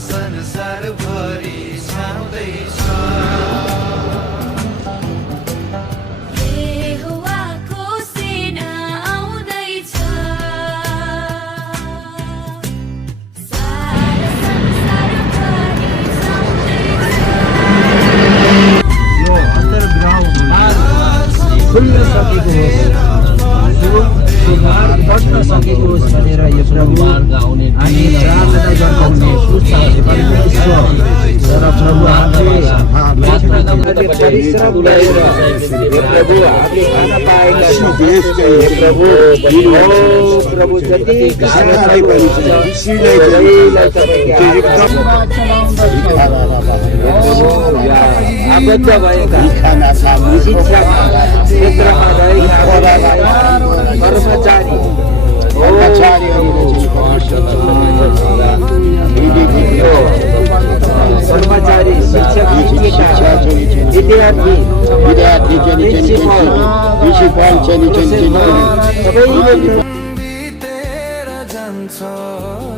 संसारभरि छाउँदैछ खुल्न सकेको होस् सुधार बढ्न सकेको होस् भनेर यो प्रभु हामी प्रार्थना गर्छौँ तर प्रभु हामीले परिश्रम गरेर प्रभु हामीले खान पाएका प्रभु जति आबद्ध भएका शिक्षामा क्षेत्रमा रहेका कर्मचारी शिक्षक विद्यार्थी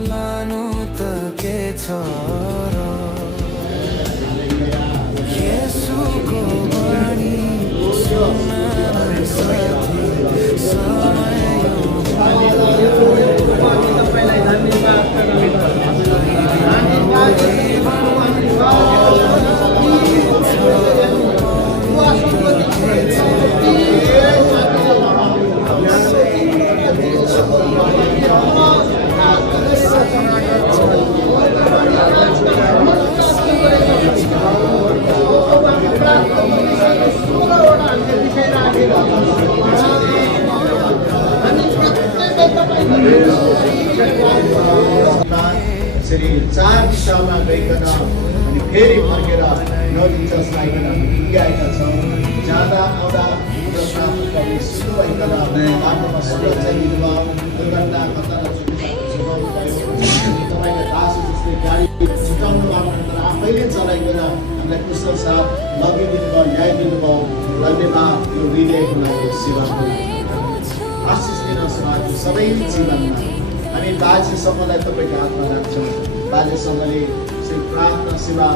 लानु त के छ यसुको वाणी चार दिशामा गइकन अनि फेरि फर्केर नदी जसलाई पुर्याएका छौँ जाँदा आउँदा प्रभु सुरु भइकन बाटोमा सुरक्षा दिनुभयो दुर्घटना खतरा चुकाउनु भयो तपाईँको दासु जस्तै गाडी छुटाउनु तर आफैले चलाइकन हामीलाई कुशल साथ लगिदिनु भयो ल्याइदिनु भयो धन्यवाद यो विधेयकको लागि सेवाको आशिष दिन समाजको सबै जीवनमा हामी बाजेसँगलाई तपाईँको हातमा राख्छौँ बाजेसँगले प्रार्थना सेवा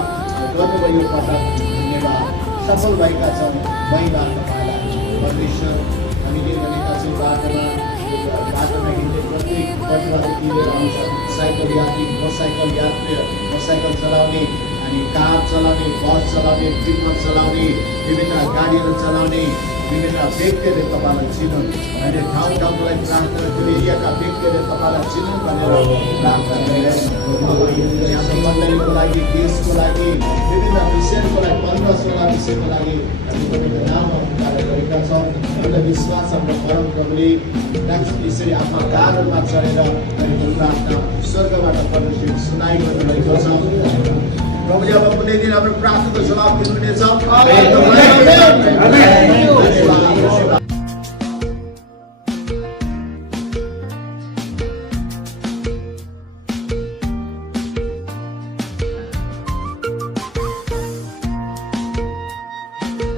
गर्नुभयो यो पटक धन्यवाद सफल भएका छौँ वहीँबाट तपाईँलाई परमेश्वर हामीले गरेका छौँ बाटोमा हिँड्ने प्रत्येक परिवारदेखि लिएर आउँछ साइकल यात्री मोटरसाइकल चलाउने अनि कार चलाउने बस चलाउने टिप्पर चलाउने विभिन्न गाडीहरू चलाउने विभिन्न व्यक्तिहरूले तपाईँलाई चिनुन् अनि ठाउँ ठाउँको लागि प्रार्थना त्यो एरियाका व्यक्तिहरूले तपाईँलाई चिनुन् भनेर प्रार्थना गरिरहेको यहाँको मण्डलीको लागि देशको लागि विभिन्न विषयको लागि 15-16 विषयको लागि हामी तपाईँको नाममा कार्य गरेका छौँ एउटा विश्वास हाम्रो परम प्रभुले यसरी आफ्ना गाडीमा चढेर गरेको प्रार्थना स्वर्गबाट परमेश्वर सुनाइ गर्नुभएको छ प्रभुले अब कुनै दिन हाम्रो प्रार्थनाको जवाब दिनुहुनेछ